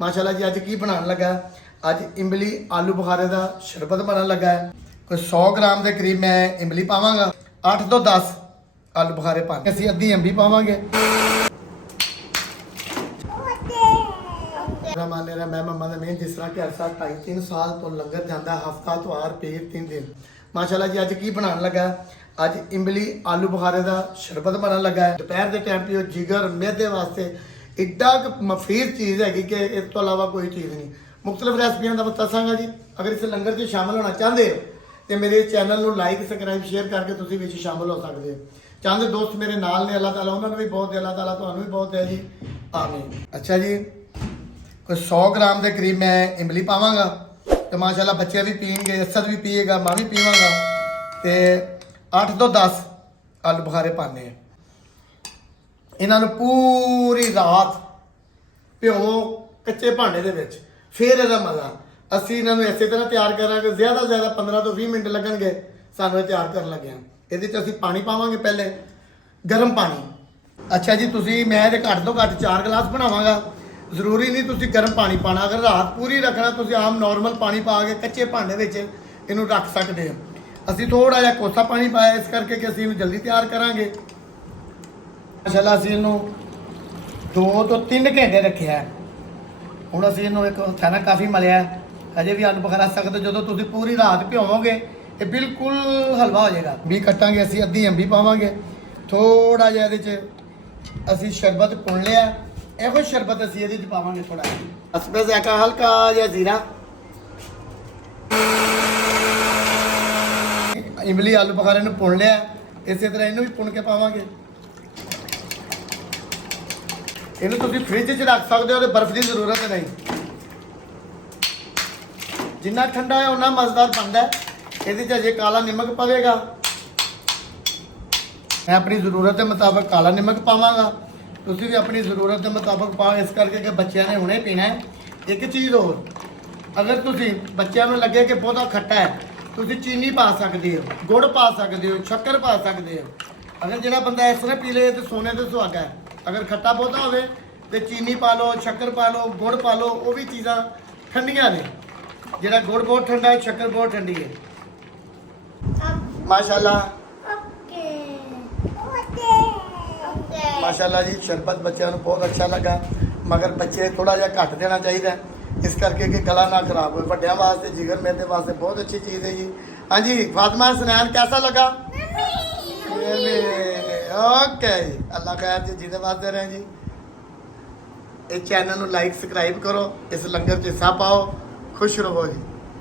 माशाल्लाह जी अज की बनाने लगा अज इमली आलू बुखारे का शरबत बनने लगा है। कोई 100 ग्राम के करीब मैं इमली पावांगा, 8 तो 10 आलू बुखारे पा के असीं अद्धी अंबी पावांगे। माने रहा मैं मम्मा ने जिस तरह के अरसा 2.5-3 साल तो लंगर जाता हफ्ता त्योहार पीर 3 दिन। माशाल्लाह जी अज की बनाने लगा अज इमली आलू बुखारे का शरबत बनने लगा है। दोपहर के टाइम पियो, जिगर मैदे वास्ते एड्डा मफीद चीज़ हैगी कि इस तो अलावा कोई चीज़ नहीं। मुख्तलिफ रेसिपियां का दसांगा जी। अगर इस लंगर से शामिल होना चाहते हो तो मेरे चैनल को लाइक सबसक्राइब शेयर करके तुम भी शामिल हो सकते हो। चाहते दोस्त मेरे नाल ने, अल्लाह ताला उन्होंने भी बहुत है, अल्लाह ताला तुहानू भी बहुत है जी, आमीन। अच्छा जी, कोई 100 ग्राम के करीब मैं इमली पावांगा तो माशाल्लाह बच्चे भी पीएंगे, असद भी पिएगा, मैं भी पीवांगा। तो 8 तो 10 आलू बुखारे पाने हैं। इन्हों पूरी रात भ्योवो कच्चे भांडे दे विच, फिर इहदा मज़ा। असीं इन्हों इस तरह तैयार करांगे, ज़्यादा से ज़्यादा 15 तो 20 मिनट लगणगे सानूं तैयार कर लगे। इहदे च असीं पानी पावांगे, पहले गर्म पानी। अच्छा जी, तुसीं मैं ते घੱਟ तो घੱਟ 4 गिलास बनावांगा, ਜ਼ਰੂਰੀ नहीं तुसीं गर्म पानी पाना। अगर रात पूरी रखना तुसीं आम नॉर्मल पानी पा के कच्चे भांडे विच इहनूं रख सकते हो। असीं थोड़ा जिहा कोसा पानी पाया इस करके कि असीं इहनूं जल्दी तैयार करांगे। माशाल्लाह असीं इहनूं 2 तो 3 घंटे रखिया है। हुण असीं इहनूं एक खाना काफ़ी मलिया, अजे भी आलू बुखारा सकते जो तुसीं पूरी रात भिओवोगे ये बिल्कुल हलवा हो जाएगा। भी कट्टांगे असीं, अद्धी अंबी पावांगे, थोड़ा जिहा इहदे च असीं शरबत पुण लिया। ਇਹੋ शरबत ਅਸੀਂ ਇਹਦੇ ਚ ਪਾਵਾਂਗੇ ਥੋੜਾ ਅਸਬੇ ਜ਼ਾਕਾ ਹਲਕਾ ਜਿਹਾ ਜ਼ੀਰਾ, ਇਮਲੀ ਆਲੂ ਬੁਖਾਰੇ ਨੂੰ ਪੁਣ ਲਿਆ, ਇਸੇ ਤਰ੍ਹਾਂ ਇਹਨੂੰ ਵੀ ਪੁਣ ਕੇ ਪਾਵਾਂਗੇ। ਇਹਨੂੰ ਤੁਸੀਂ ਫ੍ਰਿਜ 'ਚ ਰੱਖ ਸਕਦੇ ਹੋ ਤੇ ਬਰਫ਼ ਦੀ ਜ਼ਰੂਰਤ ਨਹੀਂ। ਜਿੰਨਾ ਠੰਡਾ ਹੈ ਉਨਾ ਮਜ਼ੇਦਾਰ ਬਣਦਾ ਹੈ। ਇਹਦੇ 'ਚ ਅਜੇ ਕਾਲਾ ਨਮਕ ਪਵੇਗਾ, मैं अपनी ज़रूरत के मुताबिक काला नमक पावांगा, तुम भी अपनी ज़रूरत के मुताबिक पाओ, इस करके कि बच्चों ने हुणे पीना है। एक चीज़ और, अगर तुम बच्चों में लगे कि बहुत खट्टा है तुम चीनी पा सकते हो, गुड़ पा सकते हो, शक्कर पा सकते हो। अगर जो बंदा इस तरह पी ले तो सोने तो सुहागा है। अगर खट्टा बहुता हो तो चीनी पा लो, शक्कर पा लो, गुड़ पा लो, वो भी चीज़ा ठंडिया ने। जोड़ा गुड़ बहुत ठंडा है, शक्कर बहुत ठंडी है। माशाल्लाह माशाल्लाह जी, शरबत बच्चों को बहुत अच्छा लगा, मगर बच्चे थोड़ा जिहा घट देना चाहिए इस करके कि गला ना खराब हो। बड़िया वास्ते, जिगर मेदे वास्ते बहुत अच्छी चीज़ है जी। हाँ जी, फातिमा सुनैन कैसा लगा? ओके, अल्लाह खैर जी, जिंदे वास्ते रहे जी। इस चैनल को लाइक सबसक्राइब करो, इस लंगर च हिस्सा पाओ, खुश रहो जी।